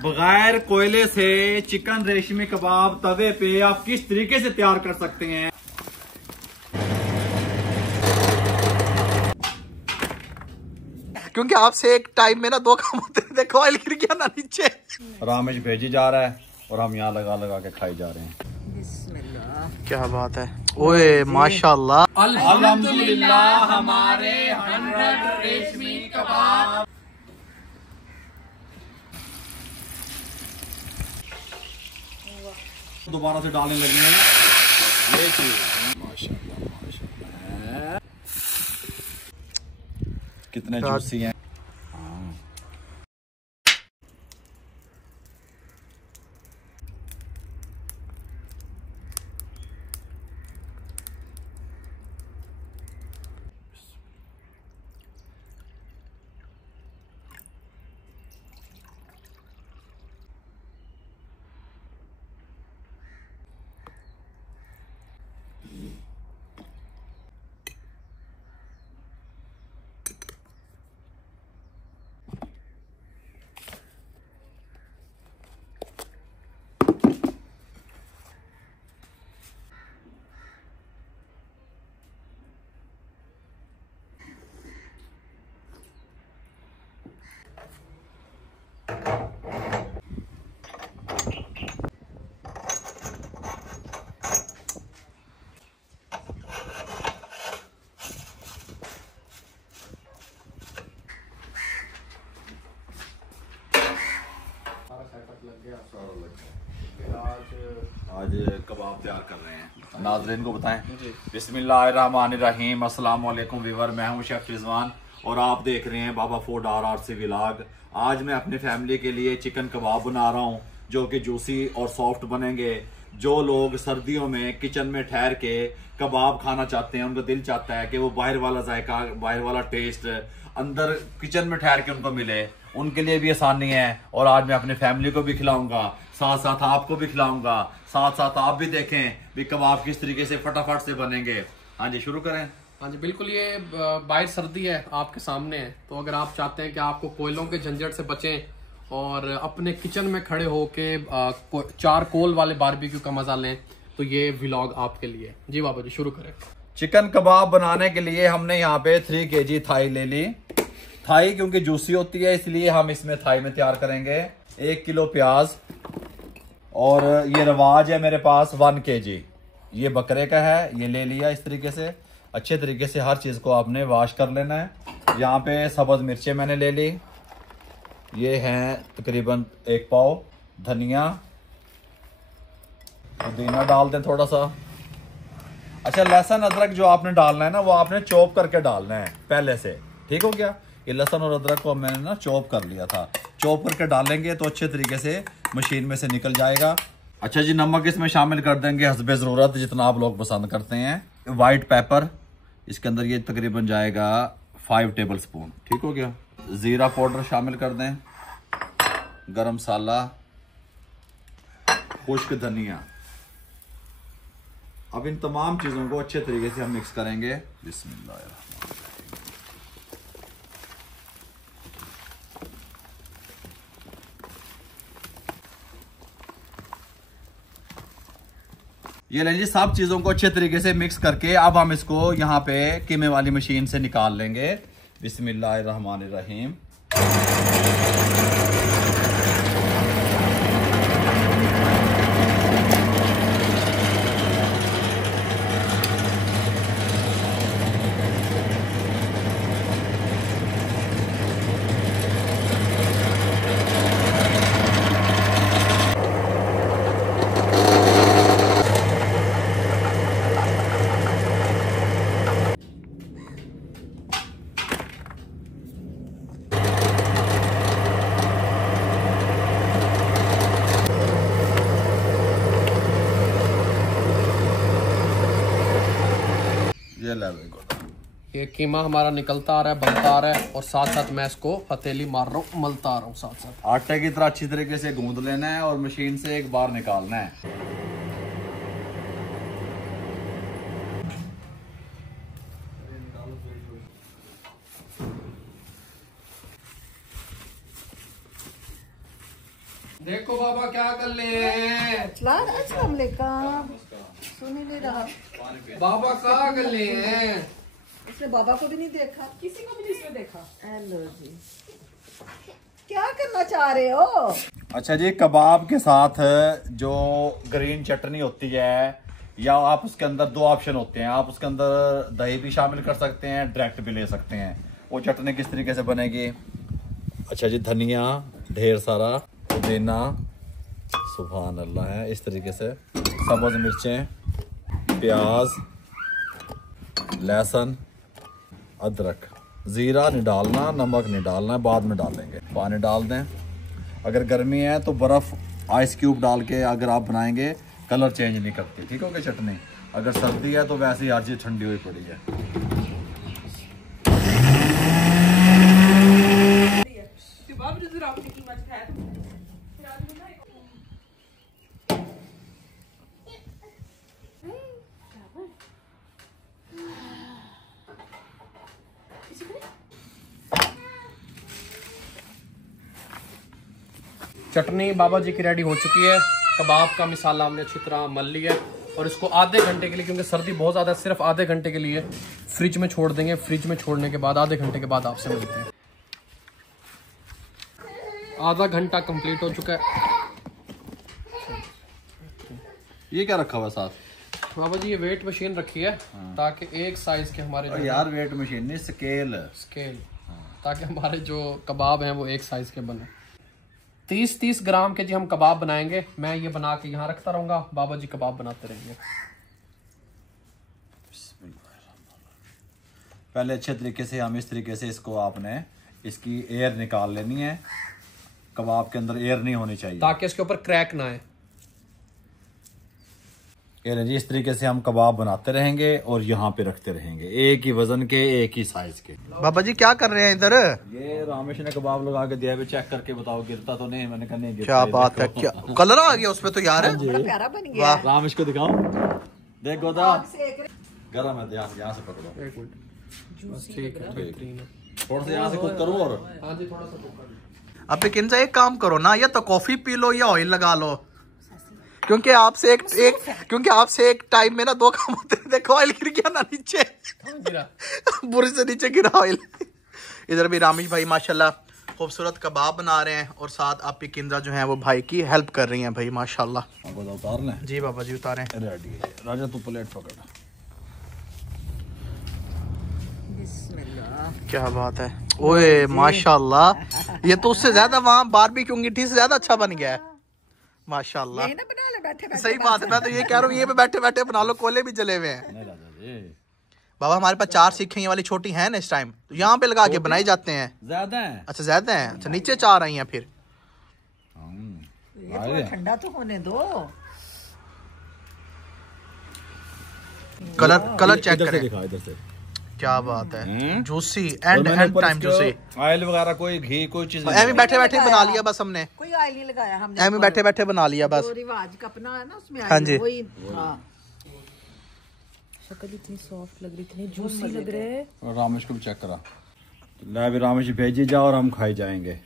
बगैर कोयले से चिकन रेशमी कबाब तवे पे आप किस तरीके से तैयार कर सकते हैं। क्योंकि आपसे एक टाइम में ना दो काम होते हैं। देखो ऑयल गिर गया ना नीचे। रामेश भेजी जा रहा है और हम यहाँ लगा लगा के खाई जा रहे हैं। क्या बात है, ओए माशाल्लाह। अल्हम्दुलिल्लाह हमारे 100 रेशमी कबाब। दोबारा से डालने लगे हैं ये चीज। माशाल्लाह माशाल्लाह, कितने जूसी हैं। आज कबाब तैयार कर रहे हैं, नाज़रीन को बताएं। बिस्मिल्लाहिर्रहमानिर्रहीम। अस्सलाम वालेकुम व्यूअर, मैं हूं शेफ रिजवान और आप देख रहे हैं बाबा फूड RRC व्लॉग। आज मैं अपनी फैमिली के लिए चिकन कबाब बना रहा हूं जो कि जूसी और सॉफ्ट बनेंगे। जो लोग सर्दियों में किचन में ठहर के कबाब खाना चाहते हैं, उनका दिल चाहता है कि वो बाहर वाला जायका, बाहर वाला टेस्ट अंदर किचन में ठहर के उनको मिले, उनके लिए भी आसानी है। और आज मैं अपनी फैमिली को भी खिलाऊंगा, साथ साथ आपको भी खिलाऊंगा, साथ साथ आप भी देखें भी कबाब किस तरीके से फटाफट से बनेंगे। हाँ जी शुरू करें। हाँ जी बिल्कुल, ये बाहर सर्दी है, आपके सामने है। तो अगर आप चाहते हैं कि आपको कोयलों के झंझट से बचें और अपने किचन में खड़े होके चार कोल वाले बारबेक्यू का मजा लें, तो ये व्लॉग आपके लिए। जी बाबा जी शुरू करें। चिकन कबाब बनाने के लिए हमने यहाँ पे 3 kg थाई ले ली। थाई क्योंकि जूसी होती है इसलिए हम इसमें थाई में तैयार करेंगे। 1 किलो प्याज और ये रवाज है मेरे पास 1 kg, ये बकरे का है, ये ले लिया। इस तरीके से अच्छे तरीके से हर चीज को आपने वॉश कर लेना है। यहाँ पे सब्ज मिर्चें मैंने ले ली, ये हैं तकरीबन 1 पाव। धनिया पुदीना डाल दें थोड़ा सा। अच्छा लहसुन अदरक जो आपने डालना है ना वो आपने चॉप करके डालना है पहले से, ठीक हो गया। ये लहसुन और अदरक को मैंने ना चॉप कर लिया था, चॉप करके डालेंगे तो अच्छे तरीके से मशीन में से निकल जाएगा। अच्छा जी नमक इसमें शामिल कर देंगे हस्बे ज़रूरत, जितना आप लोग पसंद करते हैं। वाइट पेपर इसके अंदर ये तकरीबन जाएगा 5 टेबल स्पून, ठीक हो गया। ज़ीरा पाउडर शामिल कर दें, गरम मसाला, खुश्क धनिया। अब इन तमाम चीज़ों को अच्छे तरीके से हम मिक्स करेंगे। बिस्मिल्लाह। ये लेंगे सब चीजों को अच्छे तरीके से मिक्स करके अब हम इसको यहाँ पे कीमे वाली मशीन से निकाल लेंगे। बिस्मिल्लाहिर्रहमानिर्रहीम। ये कीमा हमारा निकलता आ रहा है, बनता आ रहा है और साथ साथ मैं इसको हथेली मार रहा हूँ, मलता आ रहा हूँ साथ साथ। आटे की तरह अच्छी तरीके से गूंद लेना है और मशीन से एक बार निकालना है। देखो बाबा क्या कर ले हैं। अस्सलाम वालेकुम। सुन ही नहीं रहा। बाबा क्या कर ले हैं। इसने बाबा को भी नहीं देखा, किसी को भी नहीं इसने देखा। हेलो जी, क्या करना चाह रहे हो? अच्छा जी, कबाब के साथ जो ग्रीन चटनी होती है, या आप उसके अंदर दो ऑप्शन होते हैं, आप उसके अंदर दही भी शामिल कर सकते हैं, डायरेक्ट भी ले सकते हैं। वो चटनी किस तरीके से बनेगी? अच्छा जी, धनिया ढेर सारा, पुदीना, सुभान अल्लाह है, इस तरीके से सब्ज़ मिर्चें, प्याज, लहसुन, अदरक, ज़ीरा नहीं डालना, नमक नहीं डालना, बाद में डालेंगे। पानी डाल दें। अगर गर्मी है तो बर्फ़ आइस क्यूब डाल के अगर आप बनाएंगे, कलर चेंज नहीं करती, ठीक हो गई चटनी। अगर सर्दी है तो वैसे ही हर चीज़ ठंडी हुई पड़ी है। चटनी बाबा जी की रेडी हो चुकी है। कबाब का मिसाला हमने अच्छी तरह मल लिया है और इसको आधे घंटे के लिए, क्योंकि सर्दी बहुत ज़्यादा है, सिर्फ आधे घंटे के लिए फ्रिज में छोड़ देंगे। फ्रिज में छोड़ने के बाद आधे घंटे के बाद आपसे मिलते हैं। आधा घंटा कंप्लीट हो चुका है। ये क्या रखा हुआ साथ? बाबा जी ये वेट मशीन रखी है ताकि एक साइज के हमारे जो यार वेट मशीन नहीं, स्केल, ताकि हमारे जो कबाब हैं वो एक साइज के बने। 30-30 ग्राम के जी हम कबाब बनाएंगे। मैं ये बना के यहाँ रखता रहूंगा, बाबा जी कबाब बनाते रहेंगे। पहले अच्छे तरीके से हम इस तरीके से इसको आपने इसकी एयर निकाल लेनी है। कबाब के अंदर एयर नहीं होनी चाहिए ताकि इसके ऊपर क्रैक ना आए। ये जी, इस तरीके से हम कबाब बनाते रहेंगे और यहाँ पे रखते रहेंगे, एक ही वजन के, एक ही साइज के। बाबा जी क्या कर रहे हैं इधर? ये रामेश ने कबाब लगा के दिया है, चेक करके बताओ गिरता तो नहीं। मैंने कहा नहीं गिरता। क्या बात है, क्या कलर आ गया उसमें तो यार। बड़ा प्यारा बन गया। रामेश को दिखाओ, देखो था गरम है, यहाँ से पकड़ो। एक मिनट, ठीक है, थोड़ा सा यहाँ से कुक करो। और हाँ जी, थोड़ा सा कुक कर लो। अब किंजा एक काम करो ना, या तो कॉफी पी लो या ऑयल लगा लो, क्योंकि आपसे एक टाइम में ना दो काम होते हैं। देखो ऑयल गिर गया ना नीचे, बुरे से नीचे गिरा ऑयल। इधर भी रामेश भाई माशाल्लाह खूबसूरत कबाब बना रहे हैं और साथ आपकी किंजा जो है वो भाई की हेल्प कर रही हैं भाई माशाल्लाह। उतार लें? जी बाबा जी उतारें। रेडी है राजा, तू प्लेट पकड़। क्या बात है, ओए माशाल्लाह, ये तो उससे ज्यादा वहाँ बारबेक्यू अंगीठी से ज्यादा अच्छा बन गया है माशाल्लाह। ये ना बना ले बैठे बैठे। सही बात है, मैं तो ये कह रहा हूँ ये पे बैठे बैठे बना लो, कोले भी जले हुए हैं। बाबा हमारे पास 4 सीखें, ये वाली छोटी है ना इस टाइम, तो यहाँ पे लगा के बनाए जाते हैं। ज्यादा है? अच्छा ज्यादा है, अच्छा नीचे 4 आई हैं फिर। ये थोड़ा ठंडा तो होने दो। कलर चेक करें, दिखा इधर से। क्या बात है, juicy and time juicy. Oil वगैरह कोई घी कोई चीज एमी बैठे बैठे बना लिया बस हमने, कोई ऑयल नहीं लगाया हमने, एमी बैठे बैठे बना लिया बस। जो रिवाज का अपना है ना उसमें हाँ जी। वही। शक्ल इतनी सॉफ्ट लग रही, इतनी जूसी लग रहे हैं। और रामेश को भी चेक करा। ला भी रामेश भेजी जा और हम खाई जाएंगे।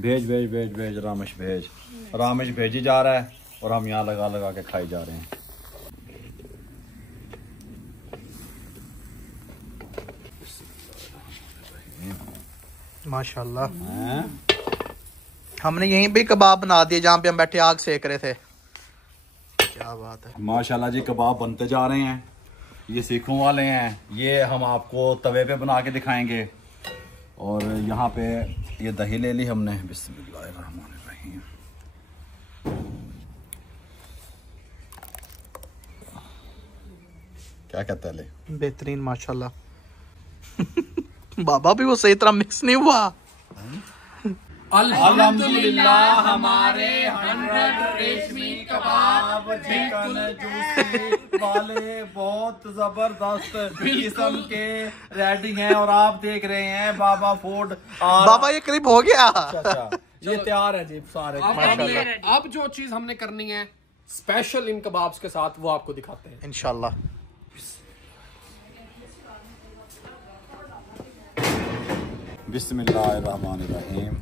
भेज भेज भेज भेज रामेश भेज। रामेश भेजी जा रहा है और हम यहाँ लगा लगा के खाई जा रहे हैं। माशाल्लाह हमने यहीं पे कबाब बना दिए जहाँ पे हम बैठे आग सेक रहे थे। क्या बात है, माशाल्लाह जी, कबाब बनते जा रहे हैं। ये सीखों वाले हैं, ये हम आपको तवे पे बना के दिखाएंगे। और यहाँ पे ये दही ले ली हमने, बिस्मिल्लाहिर्रहमानिर्रहीम। क्या कहता है ले? बेहतरीन माशाल्लाह। बाबा भी वो सही तरह मिक्स नहीं हुआ। अल्हम्दुलिल्लाह हमारे 100 रेशमी कबाब चिकन जूसी वाले बहुत जबरदस्त किस्म के रेडी हैं और आप देख रहे हैं बाबा फूड। बाबा ये करीब हो गया। अच्छा, ये तैयार है जी सारे। अब जो चीज हमने करनी है स्पेशल इन कबाब्स के साथ, वो आपको दिखाते हैं इंशाल्लाह। बिस्मिल्लाहिर्रहमानिर्रहीम।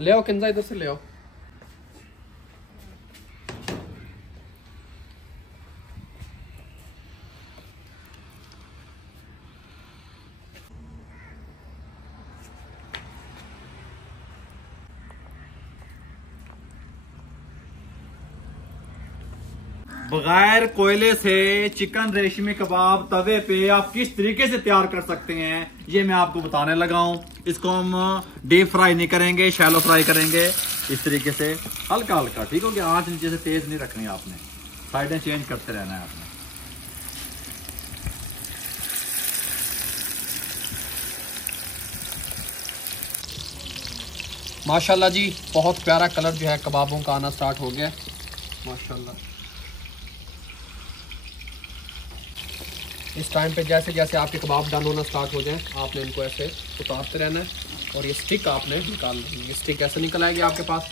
ले आओ किंजा, इधर से ले आओ। बगैर कोयले से चिकन रेशमी कबाब तवे पे आप किस तरीके से तैयार कर सकते हैं ये मैं आपको बताने लगा हूं। इसको हम डीप फ्राई नहीं करेंगे, शैलो फ्राई करेंगे इस तरीके से हल्का हल्का, ठीक हो गया। आंच नीचे से तेज नहीं रखनी आपने, साइडें चेंज करते रहना है आपने। माशाल्लाह जी बहुत प्यारा कलर जो है कबाबों का आना स्टार्ट हो गया माशाल्लाह। इस टाइम पे जैसे जैसे आपके कबाब डन होना स्टार्ट हो जाएं आपने इनको ऐसे उतारते रहना है और ये स्टिक आपने निकाल लेनी है। स्टिक ऐसे निकल आएगी आपके पास,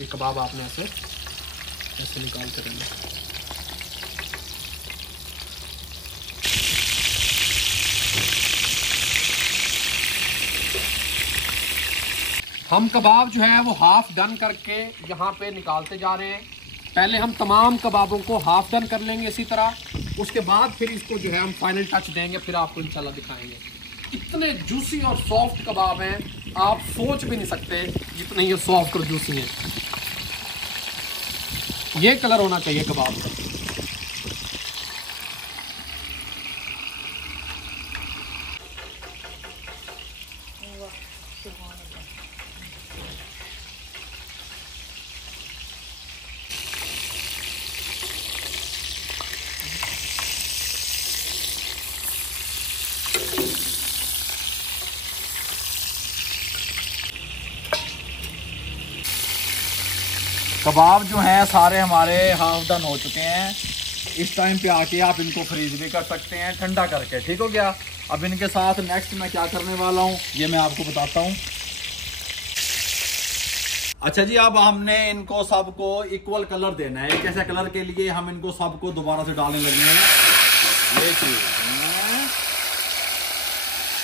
ये कबाब आपने ऐसे निकालते रहना है। हम कबाब जो है वो हाफ डन करके यहाँ पे निकालते जा रहे हैं। पहले हम तमाम कबाबों को हाफ डन कर लेंगे इसी तरह, उसके बाद फिर इसको जो है हम फाइनल टच देंगे, फिर आपको इंशाल्लाह दिखाएंगे। इतने जूसी और सॉफ्ट कबाब हैं आप सोच भी नहीं सकते जितने ये सॉफ्ट और जूसी हैं। ये कलर होना चाहिए कबाब का। कबाब जो हैं सारे हमारे हाफ डन हो चुके हैं। इस टाइम पे आके आप इनको फ्रीज भी कर सकते हैं ठंडा करके, ठीक हो गया। अब इनके साथ नेक्स्ट मैं क्या करने वाला हूँ ये मैं आपको बताता हूँ। अच्छा जी, अब हमने इनको सबको इक्वल कलर देना है। एक ऐसा कलर के लिए हम इनको सबको दोबारा से डालने लगे हैं। ये चीज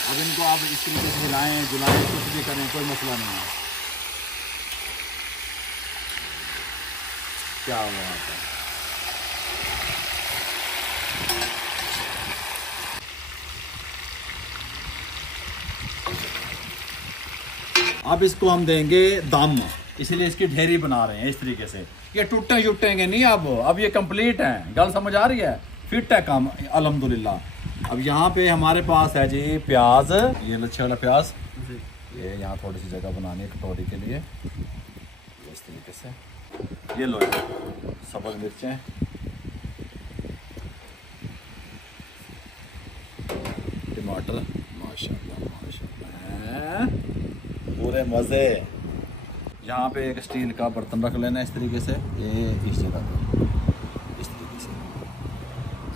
अब इनको आप इस तरीके से हिलाएं जुलाएं कुछ भी करें, कोई मसला नहीं है। क्या बात है। अब इसको हम देंगे दम, इसलिए इसकी ढेरी बना रहे हैं इस तरीके से। ये टूटे छुटेंगे नहीं अब ये कंप्लीट है। गल समझ आ रही है, फिट है काम अल्हम्दुलिल्लाह। अब यहाँ पे हमारे पास है जी प्याज, ये लच्छे वाला प्याज, ये यहाँ थोड़ी सी जगह बनानी है कटोरी के लिए इस तरीके से। ये लो सब्ज़ मिर्चें, टमाटर, माशाल्लाह माशाल्लाह पूरे मज़े। यहाँ पे एक स्टील का बर्तन रख लेना इस तरीके से, ये इस जगह पे इस तरीके से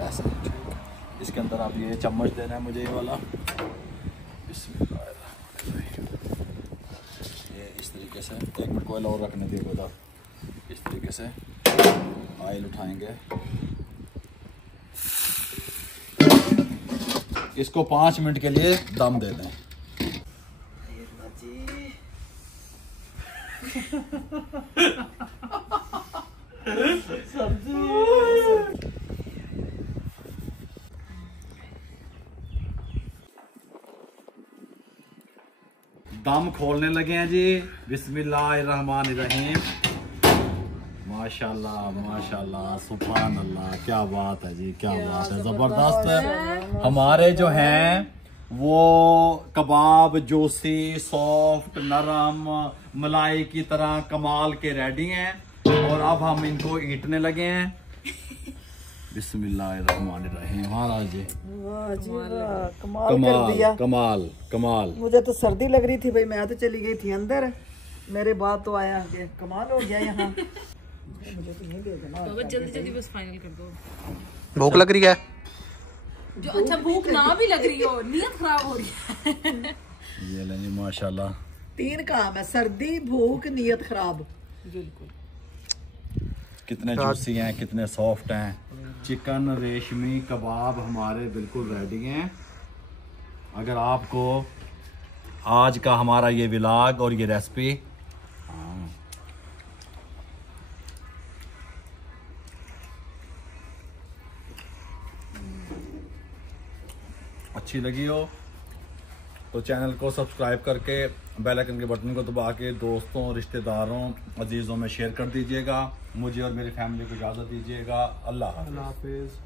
ऐसा, ठीक है। इसके अंदर आप ये चम्मच देना है मुझे, ये वाला ये इस तरीके से। एक मिनट कोयला और रखने दिए उधर, इस तरीके से ऑयल उठाएंगे। इसको 5 मिनट के लिए दम दे दें। दम खोलने लगे हैं जी। बिस्मिल्लाहिर्रहमानिर्रहीम। माशाल्लाह माशाल्लाह सुभान अल्लाह, क्या बात है जी, क्या बात है, जबरदस्त। हमारे जो हैं वो कबाब जूसी सॉफ्ट नरम मलाई की तरह कमाल के रेडी हैं और अब हम इनको ईटने लगे हैं। बिस्मिल्लाहिर्रहमानिर्रहीम। महाराज जी वाह जी वाह, कमाल कर दिया। कमाल कमाल। मुझे तो सर्दी लग रही थी भाई, मैं तो चली गई थी अंदर, मेरे बाद तो आया कि कमाल हो गया यहाँ। मुझे तो नहीं दे देना, तो जल्दी जल्दी बस फाइनल कर दो। भूख लग रही है जो अच्छा भूख ना भी लग रही हो, नीयत खराब हो रही है। ये लेंगे माशाल्लाह। 3 काम है, सर्दी भूख नीयत खराब। बिल्कुल कितने जूसी हैं, कितने सॉफ्ट हैं। चिकन रेशमी कबाब हमारे बिल्कुल रेडी हैं। अगर आपको आज का हमारा ये व्लॉग और ये रेसिपी अच्छी लगी हो तो चैनल को सब्सक्राइब करके बेल आइकन के बटन को दबा के दोस्तों, रिश्तेदारों, अजीज़ों में शेयर कर दीजिएगा। मुझे और मेरी फैमिली को इजाज़त दीजिएगा। अल्लाह हाफ़िज़।